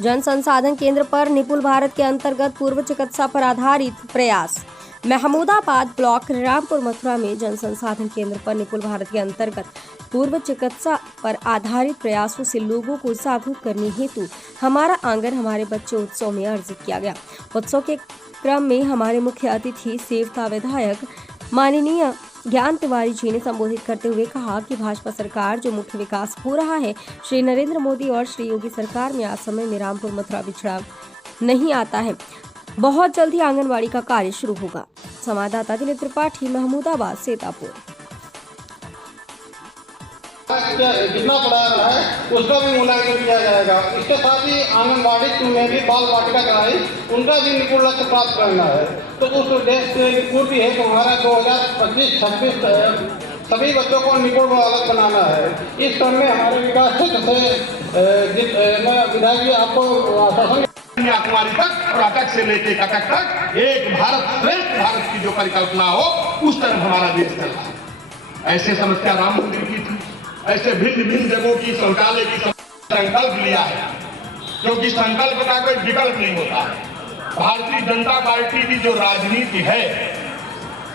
जन संसाधन केंद्र पर निपुण भारत के अंतर्गत पूर्व चिकित्सा पर आधारित प्रयास। महमूदाबाद ब्लॉक रामपुर मथुरा में जन संसाधन केंद्र पर निपुण भारत के अंतर्गत पूर्व चिकित्सा पर आधारित प्रयासों से लोगों को जागरूक करने हेतु हमारा आंगन हमारे बच्चे उत्सव में आयोजित किया गया। उत्सव के क्रम में हमारे मुख्य अतिथि सेवता विधायक माननीय ज्ञान तिवारी जी ने संबोधित करते हुए कहा कि भाजपा सरकार जो मुख्य विकास हो रहा है, श्री नरेंद्र मोदी और श्री योगी सरकार में आज समय में रामपुर मथुरा बिछड़ा नहीं आता है। बहुत जल्द ही आंगनबाड़ी का कार्य शुरू होगा। संवाददाता दिलीप त्रिपाठी, महमूदाबाद, सीतापुर। कितना पड़ा है उसका भी मूल्यांकन किया जाएगा। इसके साथ ही आंगनबाड़ी में भी बाल वाटिका कराई, उनका भी निपुण लक्ष्य प्राप्त करना है। तो उस उद्देश्य से पूर्ति है कि हमारा 2025-26 सभी बच्चों को निपुण बालक बनाना है। इस क्रम में हमारे विकास क्षेत्र से विधायक जी आपको आश्वासन कन्याकुमारी तक और अटक से लेके कटक तक एक भारत श्रेष्ठ भारत की जो परिकल्पना हो, उस तरफ हमारा देश चल रहा है। ऐसे समस्या राम मंदिर की थी, ऐसे भिन्न भिन्न जगहों की शौचालय की संकल्प लिया है, क्योंकि संकल्प का कोई विकल्प नहीं होता है। भारतीय जनता पार्टी की जो राजनीति है,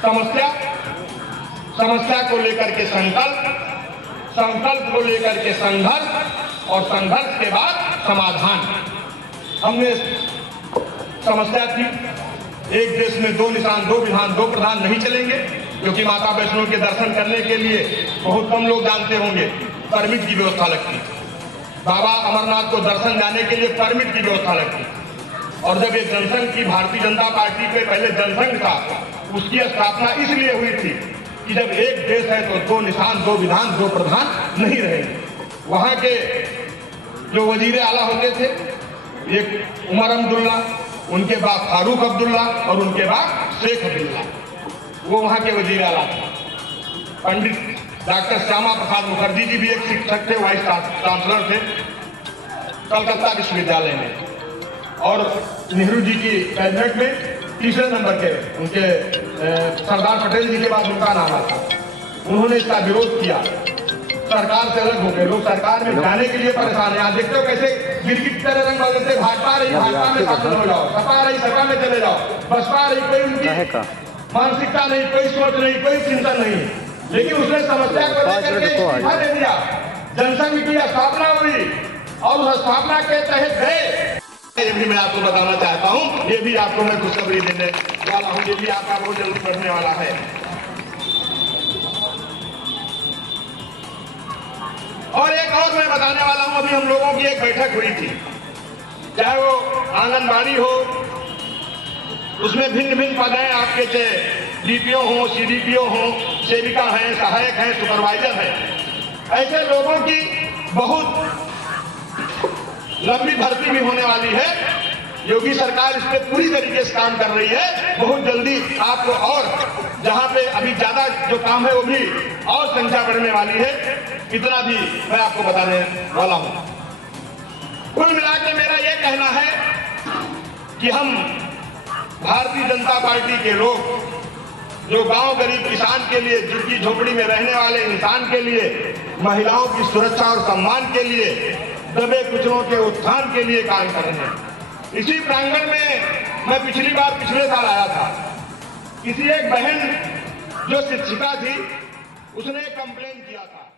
समस्या को लेकर के संकल्प को लेकर के संघर्ष और संघर्ष के बाद समाधान। हमने समस्या थी एक देश में दो निशान, दो विधान, दो प्रधान नहीं चलेंगे, क्योंकि माता वैष्णो के दर्शन करने के लिए बहुत कम लोग जानते होंगे परमिट की व्यवस्था लगती, बाबा अमरनाथ को दर्शन जाने के लिए परमिट की व्यवस्था लगती। और जब ये जनसंघ की भारतीय जनता पार्टी के पहले जनसंघ था, उसकी स्थापना इसलिए हुई थी कि जब एक देश है तो दो निशान, दो विधान, दो प्रधान नहीं रहेंगे। वहां के जो वजीर आला होते थे, एक उमर अब्दुल्ला, उनके बाद फारूक अब्दुल्ला और उनके बाद शेख अब्दुल्ला, वो वहां के वजीर आला थे। पंडित डॉक्टर श्यामा प्रसाद मुखर्जी जी भी एक शिक्षक थे, वाइस चांसलर थे कलकत्ता विश्वविद्यालय में। और नेहरू जी की कैबिनेट में तीसरे नंबर के उनके सरदार पटेल जी के बाद उनका नाम आता। उन्होंने इसका विरोध किया, सरकार से अलग हो गए लोग, सरकार में जाने के लिए परेशान है। आज देखते हो कैसे गिरगिट की तरह रंग बदलते, भाजपा रही भाजपा में शामिल हो जाओ, सपा रही सपा में चले जाओ, बसपा रही, कोई उनकी मानसिकता नहीं, कोई सोच नहीं, कोई चिंतन नहीं। लेकिन उसने समस्या को लेकर के इस्तीफा दे दिया, जनसंघ की स्थापना हुई और उस स्थापना के तहत गए। ये भी मैं आपको बताना चाहता हूँ, ये भी आपको मैं खुशखबरी देने वाला हूँ, ये भी आपका बहुत जल्दी बढ़ने वाला है। और एक और मैं बताने वाला हूँ, अभी हम लोगों की एक बैठक हुई थी, चाहे वो आंगनबाड़ी हो, उसमें भिन्न भिन्न पद हैं आपके, चाहे डीपीओ हो, सीडीपीओ हो, सेविका हैं, सहायक हैं, सुपरवाइजर हैं। ऐसे लोगों की बहुत लंबी भर्ती भी होने वाली है। योगी सरकार इस पे पूरी तरीके से काम कर रही है। बहुत जल्दी आपको और जहां पे अभी ज्यादा जो काम है वो भी और संख्या बढ़ने वाली है। इतना भी मैं आपको बताने वाला हूं। कुल मिलाकर मेरा ये कहना है कि हम भारतीय जनता पार्टी के लोग जो गांव गरीब किसान के लिए, झुग्गी झोपड़ी में रहने वाले इंसान के लिए, महिलाओं की सुरक्षा और सम्मान के लिए, दबे कुचलों के उत्थान के लिए काम कर रहे हैं। इसी प्रांगण में मैं पिछले साल आया था। किसी एक बहन जो शिक्षिका थी, उसने कंप्लेन किया था।